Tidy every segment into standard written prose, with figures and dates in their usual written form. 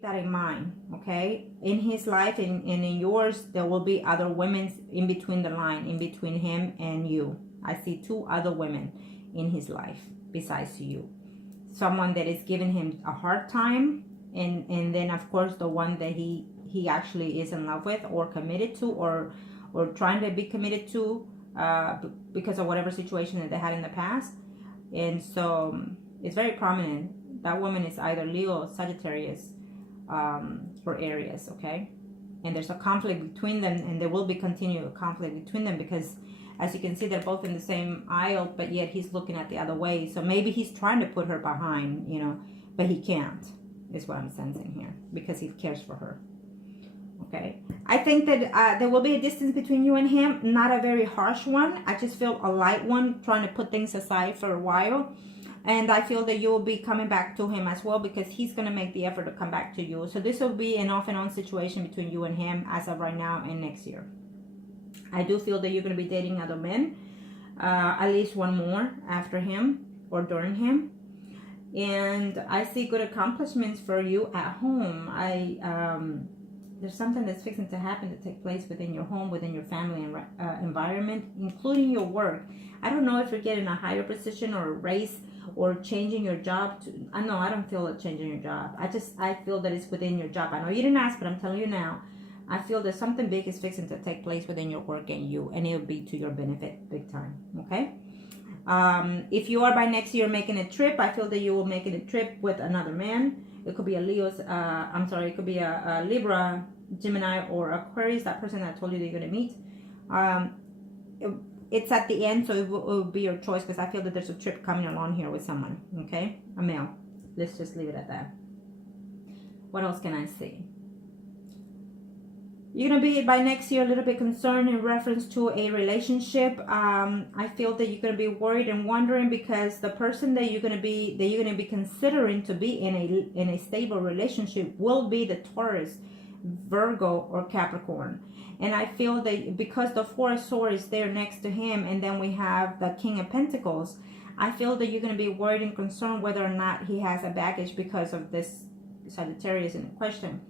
That in mind, okay? In his life and in yours, there will be other women in between the line, in between him and you. I see 2 other women in his life besides you. Someone that is giving him a hard time, and then of course the one that he actually is in love with or committed to, or trying to be committed to, because of whatever situation that they had in the past. And so it's very prominent. That woman is either Leo, Sagittarius, or Aries, okay? And there's a conflict between them, and there will be continued conflict between them, because as you can see, they're both in the same aisle, but yet he's looking at the other way. So maybe he's trying to put her behind, you know, but he can't, is what I'm sensing here, because he cares for her. Okay, I think that there will be a distance between you and him, not a very harsh one. I just feel a light one, trying to put things aside for a while. And I feel that you will be coming back to him as well, because he's going to make the effort to come back to you. So this will be an off and on situation between you and him as of right now and next year. I do feel that you're going to be dating other men, at least one more after him or during him. And I see good accomplishments for you at home. There's something that's fixing to happen, to take place within your home, within your family environment, including your work. I don't know if you're getting a higher position or a raise, or changing your job. I don't feel it changing your job. I feel that it's within your job. I know you didn't ask, but I'm telling you now. I feel that something big is fixing to take place within your work and you, and it'll be to your benefit big time, okay? If you are by next year making a trip, I feel that you will make it a trip with another man. It could be a it could be a Libra, Gemini, or Aquarius, that person that I told you that you're going to meet. It's at the end, so it will be your choice, because I feel that there's a trip coming along here with someone, okay? A male. Let's just leave it at that. What else can I see? You're going to be, by next year, a little bit concerned in reference to a relationship. I feel that you're going to be worried and wondering, because the person that you're going to be considering to be in a stable relationship will be the Taurus, Virgo, or Capricorn. And I feel that because the Four of Swords is there next to him, and then we have the King of Pentacles, I feel that you're going to be worried and concerned whether or not he has a baggage because of this Sagittarius in question.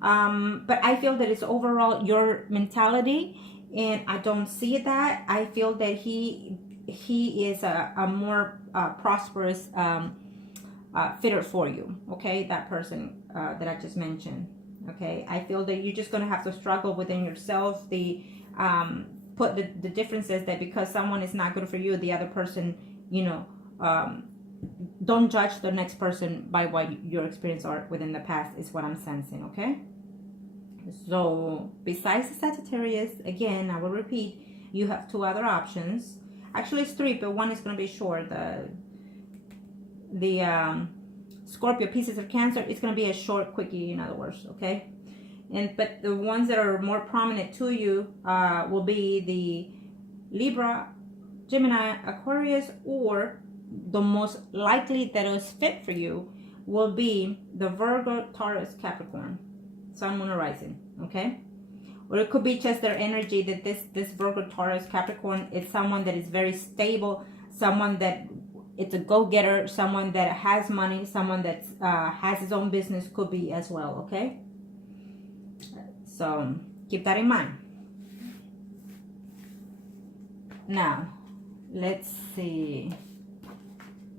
But I feel that it's overall your mentality, and I don't see that. I feel that he is a more prosperous fitter for you, okay? That person that I just mentioned. Okay, I feel that you're just going to have to struggle within yourself. Put the differences that because someone is not good for you, the other person, don't judge the next person by what your experience are within the past, is what I'm sensing, okay? So besides the Sagittarius, again, I will repeat, you have 2 other options. Actually, it's 3, but one is going to be short. The Scorpio, Pisces, or Cancer, it's going to be a short quickie, in other words, okay? But the ones that are more prominent to you will be the Libra, Gemini, Aquarius, or the most likely that is fit for you will be the Virgo, Taurus, Capricorn, Sun, Moon, or Rising, okay? Or it could be just their energy that this Virgo, Taurus, Capricorn is someone that is very stable, someone that it's a go-getter, someone that has money, someone that has his own business, could be as well, okay? So keep that in mind. Now, let's see.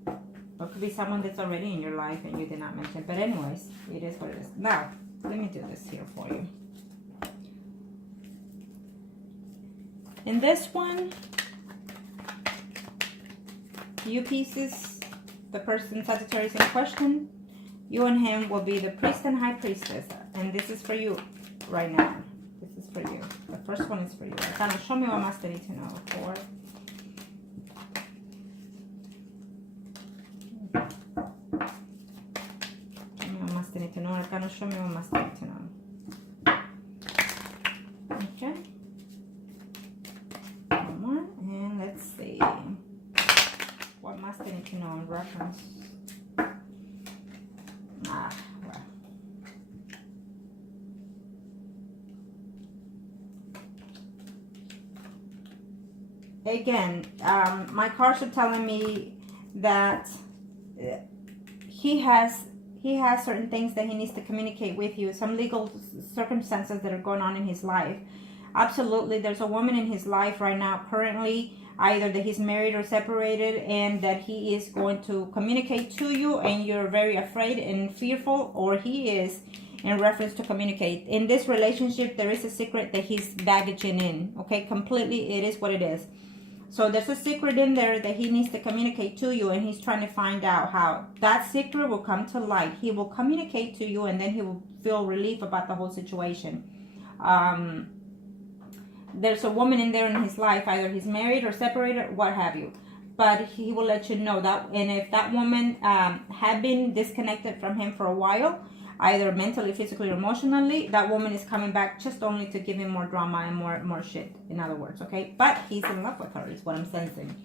Or it could be someone that's already in your life and you did not mention. But anyways, it is what it is. Now, let me do this here for you. In this one, you Pisces, the person Sagittarius in question, you and him will be the priest and high priestess. And this is for you right now. This is for you. The first one is for you. Arcana, show me what Master needs to know. 4. Show me what Master needs to know. Arcana, show me what Master needs to know. Okay. One more. And let's see. What must I need to know in reference? Well. Again, my cards are telling me that he has he has certain things that he needs to communicate with you, some legal circumstances that are going on in his life. Absolutely, there's a woman in his life right now currently, either that he's married or separated, and that he is going to communicate to you and you're very afraid and fearful, or he is, in reference to communicate. In this relationship, there is a secret that he's baggaging in, okay? Completely, it is what it is. So there's a secret in there that he needs to communicate to you, and he's trying to find out how that secret will come to light. He will communicate to you, and then he will feel relief about the whole situation. There's a woman in there in his life, either he's married or separated, what have you. But he will let you know that, and if that woman had been disconnected from him for a while, either mentally, physically, or emotionally, that woman is coming back just only to give him more drama and more shit, in other words, okay? But he's in love with her, is what I'm sensing.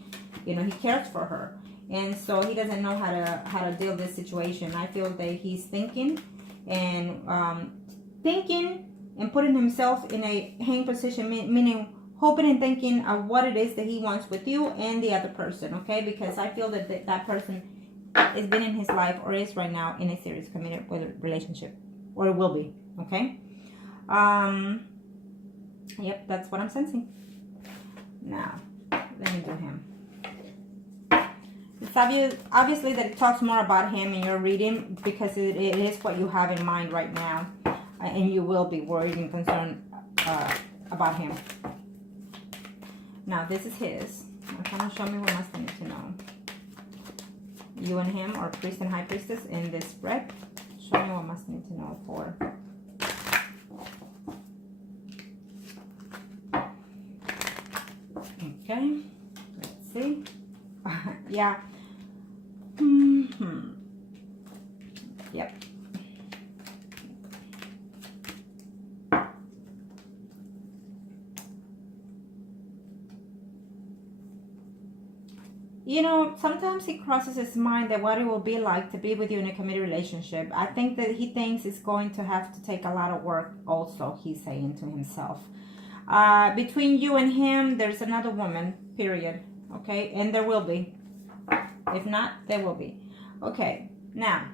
You know, he cares for her. And so he doesn't know how to deal with this situation. I feel that he's thinking and putting himself in a hang position, meaning hoping and thinking of what it is that he wants with you and the other person, okay? Because I feel that that person has been in his life or is right now in a serious committed relationship, or it will be, okay? Yep, that's what I'm sensing. Now, let me do him. It's obviously that it talks more about him in your reading, because it is what you have in mind right now. And you will be worried and concerned about him. Now, this is his. Kind of show me what must I need to know. You and him, or priest and high priestess, in this spread. Show me what must I need to know for. Okay. Let's see. Yeah. Yep. You know, sometimes it crosses his mind that what it will be like to be with you in a committed relationship. I think that he thinks it's going to have to take a lot of work also, he's saying to himself. Between you and him, there's another woman, period. Okay, and there will be. If not, there will be. Okay, now.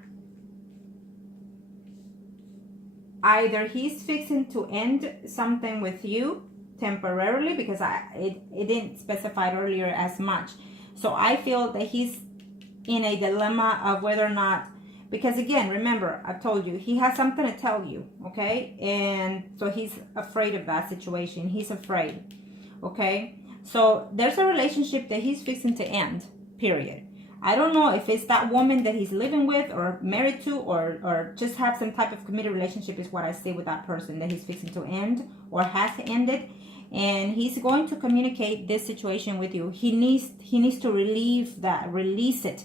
Either he's fixing to end something with you temporarily, because it didn't specify earlier as much. So I feel that he's in a dilemma of whether or not, because again, remember, I've told you, he has something to tell you, okay? And so he's afraid of that situation. He's afraid, okay? So there's a relationship that he's fixing to end, period. I don't know if it's that woman that he's living with or married to, or just have some type of committed relationship is what I see with that person that he's fixing to end or has ended. And he's going to communicate this situation with you. He needs to release it,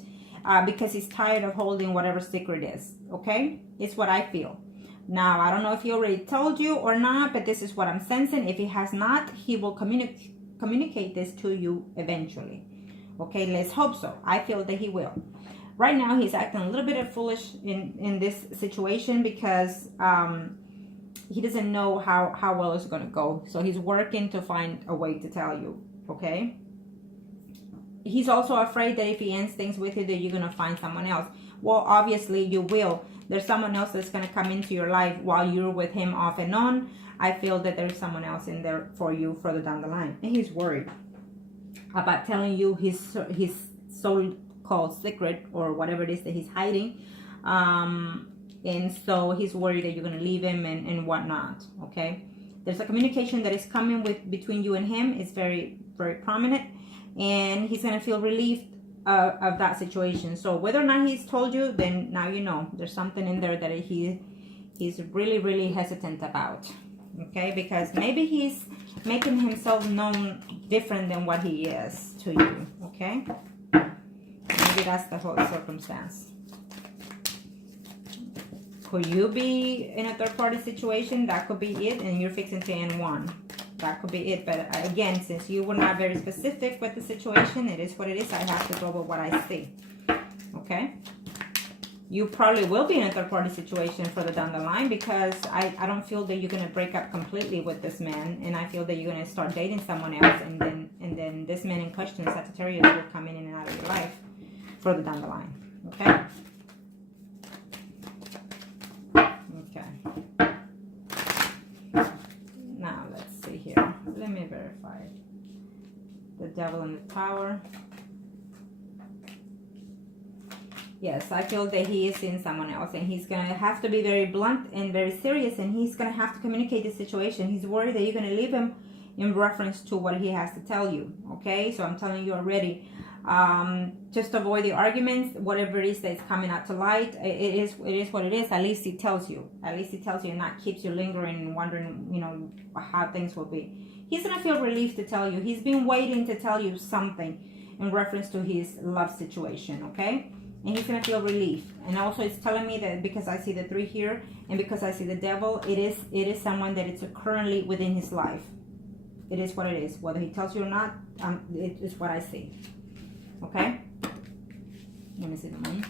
because he's tired of holding whatever secret is. Okay, it's what I feel. Now, I don't know if he already told you or not, but this is what I'm sensing. If he has not, he will communicate this to you eventually. Okay, let's hope so. I feel that he will. Right now, he's acting a little bit foolish in this situation, because he doesn't know how well it's going to go. So he's working to find a way to tell you, okay? He's also afraid that if he ends things with you, that you're going to find someone else. Well, obviously you will. There's someone else that's going to come into your life while you're with him off and on. I feel that there's someone else in there for you further down the line. And he's worried about telling you his so-called secret, or whatever it is that he's hiding. And so he's worried that you're going to leave him and whatnot, okay? There's a communication that is coming between you and him. It's very, very prominent. And he's going to feel relieved of that situation. So whether or not he's told you, then now you know. There's something in there that he's really, really hesitant about, okay? Because maybe he's making himself known different than what he is to you, okay? Maybe that's the whole circumstance. Could you be in a third-party situation? That could be it, and you're fixing to end one. That could be it. But again, since you were not very specific with the situation, it is what it is. I have to go with what I see. Okay? You probably will be in a third-party situation further down the line, because I don't feel that you're going to break up completely with this man, and I feel that you're going to start dating someone else, and then this man in question, Sagittarius, will come in and out of your life further down the line. Okay? verify it. The Devil in the Tower. Yes, I feel that he is seeing someone else, and he's going to have to be very blunt and very serious, and he's going to have to communicate the situation. He's worried that you're going to leave him in reference to what he has to tell you, okay? So I'm telling you already, just avoid the arguments, whatever it is that's coming out to light. It is what it is. At least he tells you. At least he tells you, and not keeps you lingering and wondering, you know, how things will be. He's going to feel relieved to tell you. He's been waiting to tell you something in reference to his love situation, okay? And he's going to feel relief. And also it's telling me that because I see the 3 here and because I see the Devil, it is someone that is currently within his life. It is what it is. Whether he tells you or not, it is what I see. Okay? Let me see the Moon.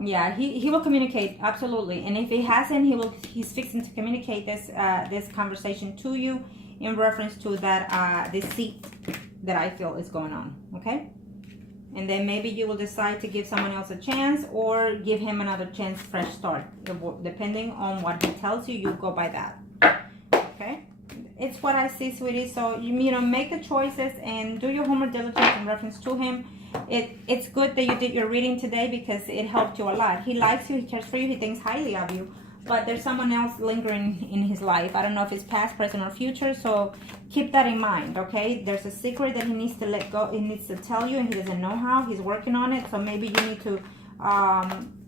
Yeah, he will communicate, absolutely. And if he hasn't, he's fixing to communicate this conversation to you in reference to that deceit that I feel is going on. Okay? And then maybe you will decide to give someone else a chance or give him another chance, fresh start. Depending on what he tells you, you go by that. Okay? It's what I see, sweetie. So, you know, make the choices and do your homework diligence in reference to him. It's good that you did your reading today because it helped you a lot. He likes you. He cares for you. He thinks highly of you. But there's someone else lingering in his life. I don't know if it's past, present, or future. So keep that in mind, okay? There's a secret that he needs to let go. He needs to tell you, and he doesn't know how. He's working on it. So maybe you need to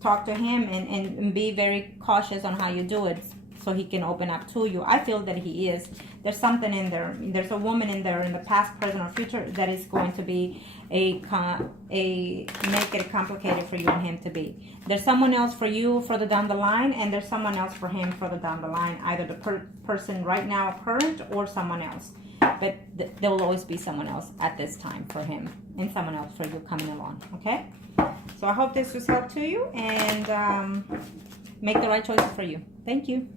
talk to him and be very cautious on how you do it so he can open up to you. I feel that he is. There's something in there. There's a woman in there in the past, present, or future that is going to be make it complicated for you and him to be. There's someone else for you further down the line, and there's someone else for him further down the line, either the person right now current or someone else. But there will always be someone else at this time for him and someone else for you coming along, okay? So I hope this was helpful to you, and make the right choices for you. Thank you.